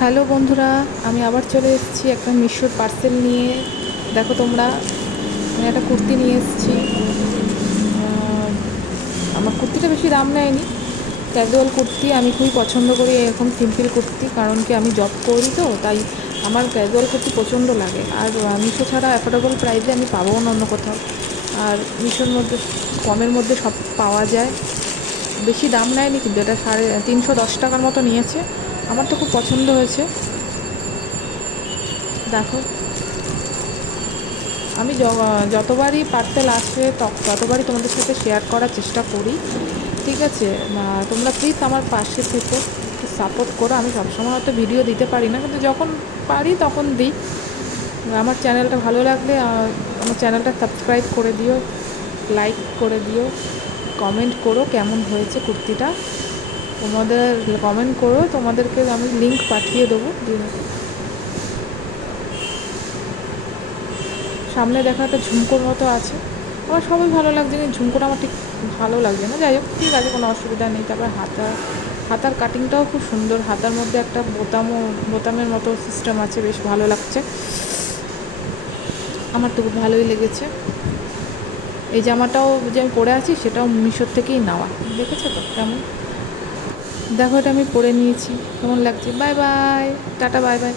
Hello বন্ধুরা, আমি আবার চলে এসেছি একটা মিশোর পার্সেল নিয়ে। দেখো তোমরা, আমি একটা কুর্তি নিয়ে এসেছি। আমার কুর্তিটা বেশি দাম নেয়নি, ক্যাজুয়াল কুর্তি। আমি খুবই পছন্দ করি এরকম সিম্পল কুর্তি, কারণ কি আমি জব করি তো, তাই আমার ক্যাজুয়াল কুর্তি প্রচণ্ড লাগে। আর মিশো ছাড়া অ্যাফোর্ডেবল প্রাইসে আমি পাবও না অন্য কোথাও। আর মিশোর মধ্যে কমের মধ্যে সব পাওয়া যায়। বেশি দাম নেয়নি, কিন্তু এটা 310 টাকার মতো নিয়েছে। আমার তো খুব পছন্দ হয়েছে। দেখো, আমি যতবারই পার্সেল আসে ততবারই তোমাদের সাথে শেয়ার করার চেষ্টা করি, ঠিক আছে? তোমরা প্লিজ আমার পাশে থেকো, একটু সাপোর্ট করো। আমি সবসময় হয়তো ভিডিও দিতে পারি না, কিন্তু যখন পারি তখন দিই। আমার চ্যানেলটা ভালো লাগলে আমার চ্যানেলটা সাবস্ক্রাইব করে দিও, লাইক করে দিও, কমেন্ট করো কেমন হয়েছে কুর্তিটা। তোমাদের কমেন্ট করো, তোমাদেরকে আমি লিঙ্ক পাঠিয়ে দেবো। সামনে দেখা একটা ঝুমকোর মতো আছে, আমার সবই ভালো লাগছে, কিন্তু ঝুমকোটা আমার ঠিক ভালো লাগছে না। যাই হোক, ঠিক আছে, কোনো অসুবিধা নেই। তারপরে হাতার কাটিংটাও খুব সুন্দর। হাতার মধ্যে একটা বোতামের মতো সিস্টেম আছে, বেশ ভালো লাগছে। আমার তো খুব ভালোই লেগেছে। এই জামাটাও যে আমি পরে আছি সেটাও মিশোর থেকেই নেওয়া। দেখেছো তো কেমন? দেখো, এটা আমি পরে নিয়েছি, কেমন লাগছে। Bye bye, tata, bye bye.